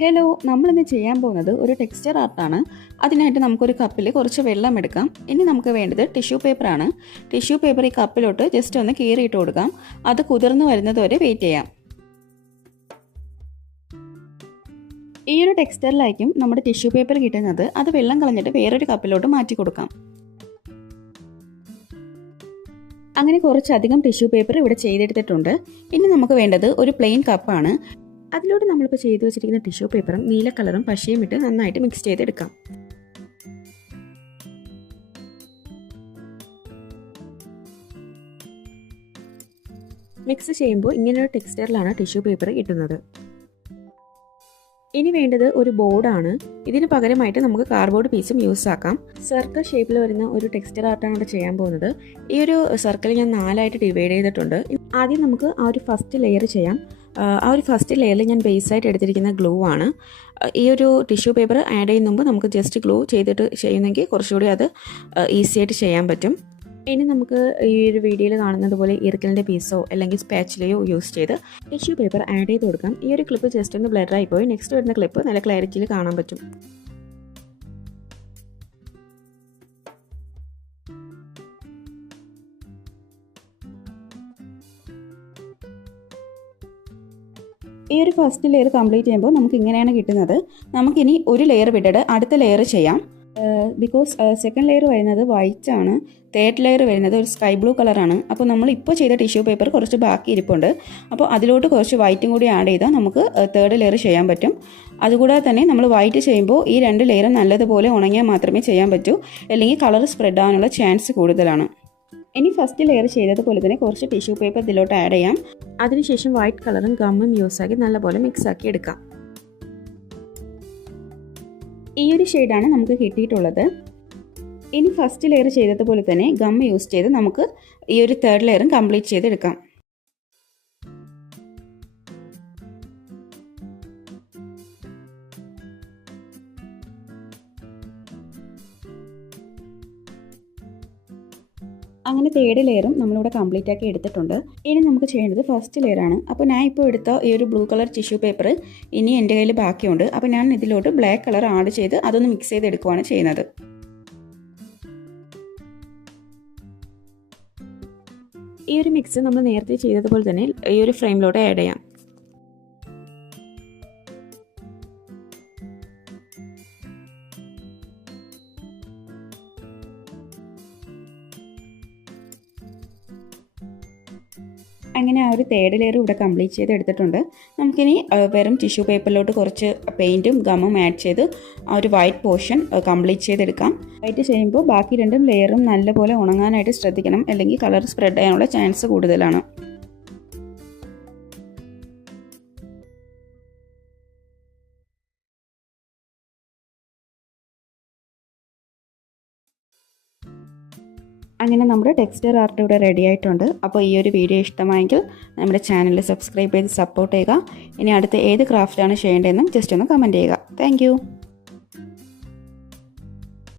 Hello, നമ്മളിന്ന് ചെയ്യാൻ പോകുന്നത് ഒരു ടെക്സ്ചർ ആർട്ടാണ്. അതിനായിട്ട് നമുക്കൊരു കപ്പിൽ കുറച്ച് വെള്ളം എടുക്കാം. ഇനി നമുക്ക് വേണ്ടത് ടിഷ്യൂ പേപ്പറാണ്. ടിഷ്യൂ പേപ്പർ ഈ കപ്പിലോട്ട് ജസ്റ്റ് ഒന്ന് കീറിയിട്ട് കൊടുക്കാം. അത് കുതിർന്ന് വരുന്നത് വരെ വെയിറ്റ് ചെയ്യാം. ഈ ഒരു ടെക്സ്ചറിലായിരിക്കും നമ്മുടെ ടിഷ്യൂ പേപ്പർ കിട്ടുന്നത്. അത് വെള്ളം കളഞ്ഞിട്ട് വേറൊരു കപ്പിലോട്ട് മാറ്റി കൊടുക്കാം. അങ്ങനെ കുറച്ചധികം ടിഷ്യൂ പേപ്പർ ഇവിടെ ചെയ്തെടുത്തിട്ടുണ്ട്. ഇനി നമുക്ക് വേണ്ടത് ഒരു പ്ലെയിൻ കപ്പാണ്. അതിലൂടെ നമ്മളിപ്പോൾ ചെയ്തു വെച്ചിരിക്കുന്ന ടിഷ്യൂ പേപ്പറും നീല കളറും പശയും ഇട്ട് നന്നായിട്ട് മിക്സ് ചെയ്തെടുക്കാം. മിക്സ് ചെയ്യുമ്പോൾ ഇങ്ങനെയൊരു ടെക്സ്ചറിലാണ് ടിഷ്യൂ പേപ്പർ കിട്ടുന്നത്. ഇനി വേണ്ടത് ഒരു ബോർഡാണ്. ഇതിന് പകരമായിട്ട് നമുക്ക് കാർഡ്ബോർഡ് പീസും യൂസ് ആക്കാം. സർക്കിൾ ഷേപ്പിൽ വരുന്ന ഒരു ടെക്സ്ചർ ആർട്ടാണ് ഇവിടെ ചെയ്യാൻ പോകുന്നത്. ഈ ഒരു സർക്കിൾ ഞാൻ 4ആയിട്ട് ഡിവൈഡ് ചെയ്തിട്ടുണ്ട്. ആദ്യം നമുക്ക് ആ ഒരു ഫസ്റ്റ് ലെയർ ചെയ്യാം. ആ ഒരു ഫസ്റ്റ് ലെയറിൽ ഞാൻ ബേസായിട്ട് എടുത്തിരിക്കുന്ന ഗ്ലൂ ആണ്. ഈ ഒരു ടിഷ്യൂ പേപ്പർ ആഡ് ചെയ്യുന്ന മുമ്പ് നമുക്ക് ജസ്റ്റ് ഗ്ലൂ ചെയ്തിട്ട് ചെയ്യുന്നെങ്കിൽ കുറച്ചുകൂടി അത് ഈസി ആയിട്ട് ചെയ്യാൻ പറ്റും. ഇനി നമുക്ക് ഈ ഒരു വീഡിയോയിൽ കാണുന്നത് പോലെ ഇറുക്കലിൻ്റെ പീസോ അല്ലെങ്കിൽ സ്പാച്ചിലയോ യൂസ് ചെയ്ത് ടിഷ്യൂ പേപ്പർ ആഡ് ചെയ്ത് കൊടുക്കാം. ഈ ഒരു ക്ലിപ്പ് ജസ്റ്റ് ഒന്ന് ബ്ലറായി പോയി നെക്സ്റ്റ് വരുന്ന ക്ലിപ്പ് നല്ല ക്ലാരിറ്റിയിൽ കാണാൻ പറ്റും. ഈ ഒരു ഫസ്റ്റ് ലെയർ കംപ്ലീറ്റ് ചെയ്യുമ്പോൾ നമുക്ക് ഇങ്ങനെയാണ് കിട്ടുന്നത്. നമുക്കിനി ഒരു ലെയർ വിട്ടിട്ട് അടുത്ത ലെയർ ചെയ്യാം. ബിക്കോസ് സെക്കൻഡ് ലെയർ വരുന്നത് വൈറ്റ് ആണ്, തേർഡ് ലെയർ വരുന്നത് ഒരു സ്കൈ ബ്ലൂ കളറാണ്. അപ്പോൾ നമ്മൾ ഇപ്പോൾ ചെയ്ത ടിഷ്യൂ പേപ്പർ കുറച്ച് ബാക്കി ഇരിപ്പുണ്ട്. അപ്പോൾ അതിലോട്ട് കുറച്ച് വൈറ്റും കൂടി ആഡ് ചെയ്താൽ നമുക്ക് തേർഡ് ലെയർ ചെയ്യാൻ പറ്റും. അതുകൂടാതെ തന്നെ നമ്മൾ വൈറ്റ് ചെയ്യുമ്പോൾ ഈ 2 ലെയറും നല്ലതുപോലെ ഉണങ്ങിയാൽ മാത്രമേ ചെയ്യാൻ പറ്റൂ, അല്ലെങ്കിൽ കളർ സ്പ്രെഡ് ആവാനുള്ള ചാൻസ് കൂടുതലാണ്. ഇനി ഫസ്റ്റ് ലെയർ ചെയ്തതുപോലെ തന്നെ കുറച്ച് ടിഷ്യൂ പേപ്പർ ഇതിലോട്ട് ആഡ് ചെയ്യാം. അതിനുശേഷം വൈറ്റ് കളറും ഗമ്മും യൂസ് ആക്കി നല്ലപോലെ മിക്സ് ആക്കി എടുക്കാം. ഈ ഒരു ഷെയ്ഡാണ് നമുക്ക് കിട്ടിയിട്ടുള്ളത്. ഇനി ഫസ്റ്റ് ലെയർ ചെയ്തതുപോലെ തന്നെ ഗം യൂസ് ചെയ്ത് നമുക്ക് ഈ ഒരു തേർഡ് ലെയറും കംപ്ലീറ്റ് ചെയ്തെടുക്കാം. അങ്ങനെ തേർഡ് ലെയറും നമ്മളിവിടെ കംപ്ലീറ്റ് ആക്കി എടുത്തിട്ടുണ്ട്. ഇനി നമുക്ക് ചെയ്യേണ്ടത് ഫസ്റ്റ് ലെയറാണ്. അപ്പോൾ ഞാൻ ഇപ്പോൾ എടുത്ത ഈ ഒരു ബ്ലൂ കളർ ടിഷ്യൂ പേപ്പർ ഇനി എൻ്റെ കയ്യിൽ ബാക്കിയുണ്ട്. അപ്പോൾ ഞാൻ ഇതിലോട്ട് ബ്ലാക്ക് കളർ ആഡ് ചെയ്ത് അതൊന്ന് മിക്സ് ചെയ്തെടുക്കുകയാണ് ചെയ്യുന്നത്. ഈ ഒരു മിക്സ് നമ്മൾ നേരത്തെ ചെയ്തതുപോലെ തന്നെ ഈ ഒരു ഫ്രെയിമിലോട്ട് ആഡ് ചെയ്യാം. അങ്ങനെ ആ ഒരു തേർഡ് ലെയർ ഇവിടെ കംപ്ലീറ്റ് ചെയ്ത് എടുത്തിട്ടുണ്ട്. നമുക്കിനി വെറും ടിഷ്യൂ പേപ്പറിലോട്ട് കുറച്ച് പെയിൻറ്റും ഗമ്മും ആഡ് ചെയ്ത് ആ ഒരു വൈറ്റ് പോർഷൻ കംപ്ലീറ്റ് ചെയ്തെടുക്കാം. വൈറ്റ് ചെയ്യുമ്പോൾ ബാക്കി 2 ലെയറും നല്ലപോലെ ഉണങ്ങാനായിട്ട് ശ്രദ്ധിക്കണം, അല്ലെങ്കിൽ കളർ സ്പ്രെഡ് ചെയ്യാനുള്ള ചാൻസ് കൂടുതലാണ്. അങ്ങനെ നമ്മുടെ ടെക്സ്ചർ ആർട്ട് ഇവിടെ റെഡി ആയിട്ടുണ്ട്. അപ്പോൾ ഈ ഒരു വീഡിയോ ഇഷ്ടമായെങ്കിൽ നമ്മുടെ ചാനൽ സബ്സ്ക്രൈബ് ചെയ്ത് സപ്പോർട്ട് ചെയ്യുക. ഇനി അടുത്ത ഏത് ക്രാഫ്റ്റാണ് ചെയ്യേണ്ടതെന്നും ജസ്റ്റ് ഒന്ന് കമൻറ്റ് ചെയ്യുക. താങ്ക്